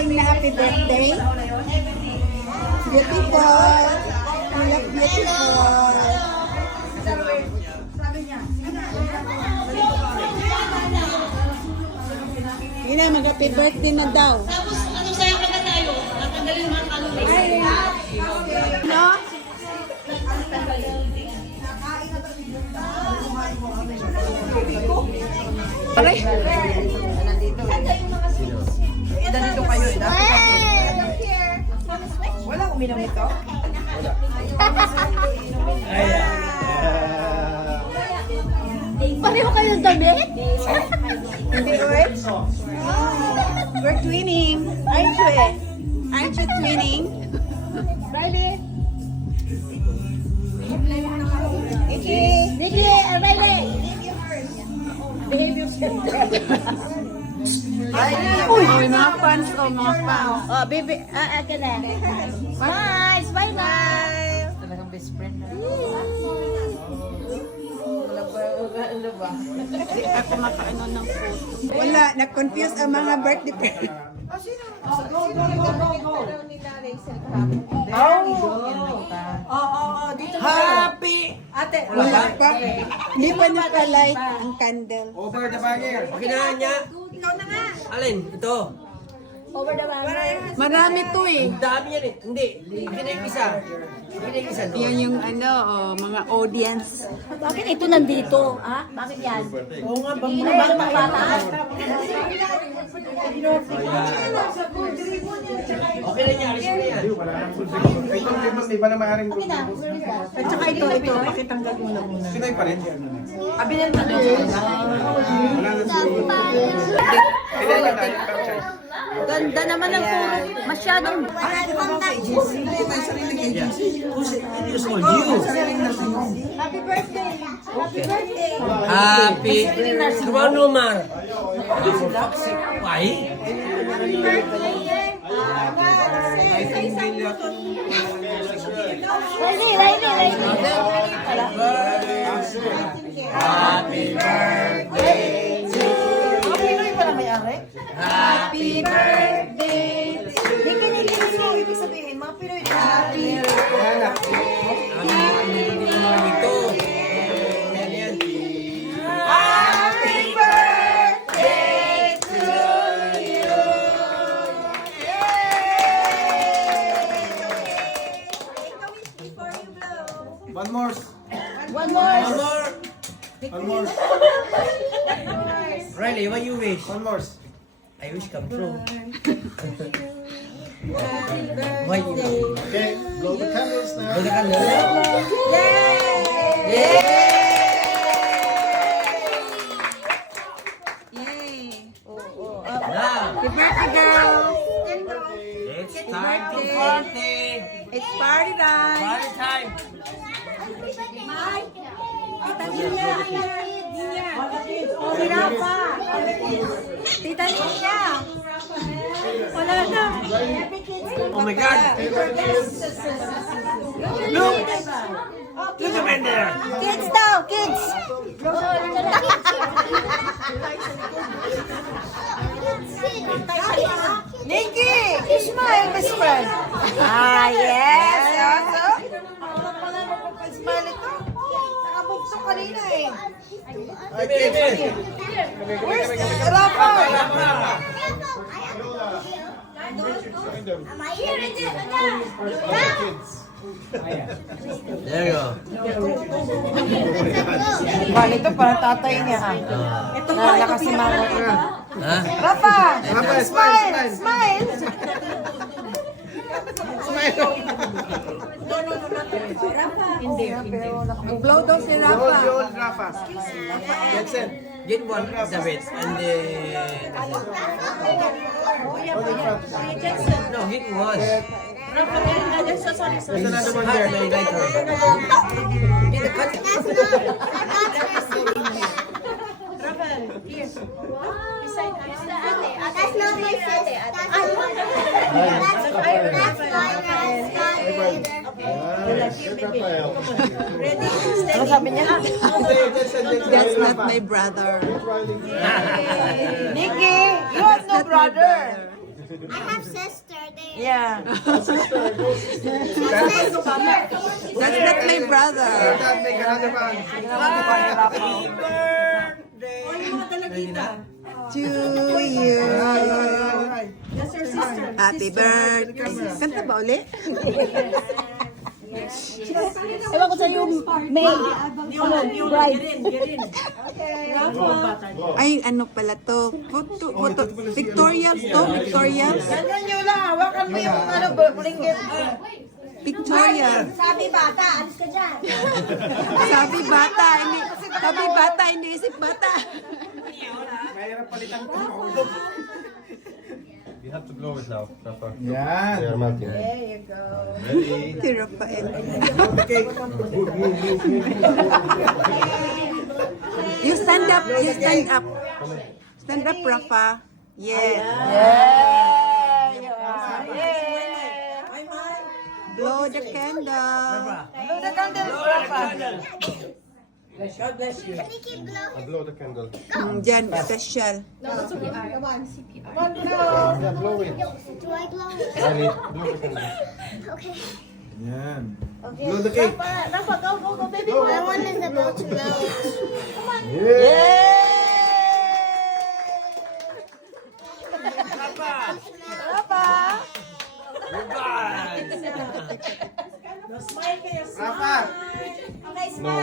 sing na happy birthday. Beautiful. You look beautiful. Ina, mag-happy birthday na daw. Tapos, ano sa'yo ka na tayo? Natanggalin mga calories. No? Pare. Nandito kayo, wala uminom ito? Pareho kayong damit? Hindi, wait. We're twinning. Aren't you eh? Aren't you twinning? Riley? Nikki! Nikki! Riley! Behave yourself. Uy! Oh, mga fans. Oh, mga fans. Oh, baby. Ka na. Bye! Smile, bye! Talagang best friend na. Hindi ako makaano ng photo. Wala, na-confuse ang mga birthday party. Happy! Ate! Wala pa. Hindi pa nakalight ang candle. Over the bagger. Pakinahan niya. Ikaw na nga! Alin? Ito. Marami to eh. Ang dami yan eh. Hindi. Akin na yung isa. Akin na yung isa. Yan yung ano, oh, mga audience. Bakit ito nandito? Ha? Bakit yan? Oo nga, Hindi na ba mabata? Okay na niya. Alis ko na yan. Ito, di ba na maaaring At saka ito, pakitanggal mo na muna. Pinoy pa rin. Abinan mo na. Pinoy pa tayo, franchise. Ganda naman ang puro. Masyadong... Happy. Turuan Omar. Why? Riley. Happy birthday. Pinoy pa lang may-ari? Happy birthday! Ibig sabihin, mga Pinoy. Happy! Ito. Yan yan. Happy birthday to you! One more. One more. One more. One more. Riley, what you wish? One more. I wish come true. Why you? Okay, blow the candles now. Wala ka na. Now, Happy birthday, girl! let's start the party. It's party time! Party time. Si Rafa! Tita Nisha! Wala na! Oh my God. Look. Look at me there. Kids daw! Kids! Nikki! Smile, best friend! Ah, yes! Also? Smile ito. Nakabugso kanina eh. Where's Rafa? There you go. Bali, ito para tatay niya ha. Ito pa, ito si mama. Ha? Rafa! Rafa, Smile! smile, Smile! Mag-blow daw si The Rafa. old Rafa. Jensen. Get one of it and then... No, get one. There's another one Hot there. my lighter. Get the cut. That's not my sister. Ano sabi niya? That's not my brother. Nikki, you have no brother. I have sister there. Yeah. Sister, go sister. That's not my brother. Dad, make another one. To you. That's your sister. Happy birthday. Kanta ba ulit? Ewan ko sa'yo, May. Bride. Ay, ano pala to? Victorials to? Victorials? Ganyan nyo lang. Hawakan mo yung ano, blinggit. Victorial. Sabi bata, alis ka dyan. Sabi bata, iniisip bata. Mahirap palitan ko. You have to blow it now, Rafa. Yan. They are melting. There you go. Ready? Si Rafael. Okay. You stand up. You stand up. Stand up, Rafa. Yeah. Blow the candle. Blow the candle, Rafa. Nikki, blow. I blow the candle. Diyan, special. Yeah, blow it. Do I blow it? Ready? Blow the candle. Okay. Yan. Blow the cake. Rafa, go, baby. My one is about to blow. Rafa. Okay, No. smile. Blow.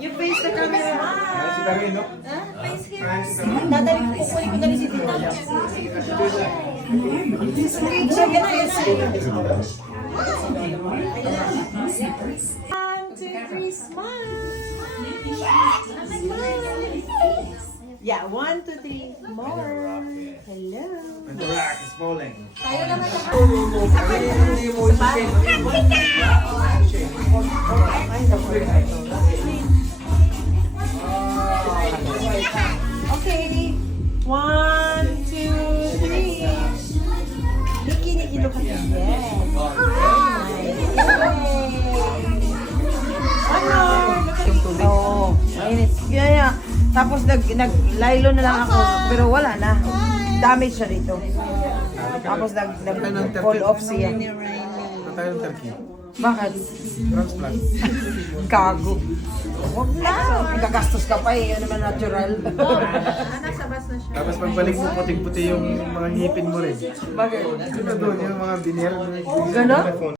You face the camera. Si Darwin, no? Kukunin ko na rin si Tito. One, two, three, smile. Yeah, 1, 2, 3, more. Hello. The rock is falling. Okay. 1, 2, 3. Nikki, look at me. Yes. One more. Oo. Mainit. Yeah. Tapos nag-lilo na lang ako, pero wala na. Damage siya dito. Tapos nag-fall off siya. Tayo ng turkey. Bakit? Transplant. Gago. Huwag na. Gagastos ka pa eh. Yun naman natural. Tapos pagbalik mo, puting-puti yung mga ngipin mo rin. Bakit? Ito na doon, yung mga binil. Ganon?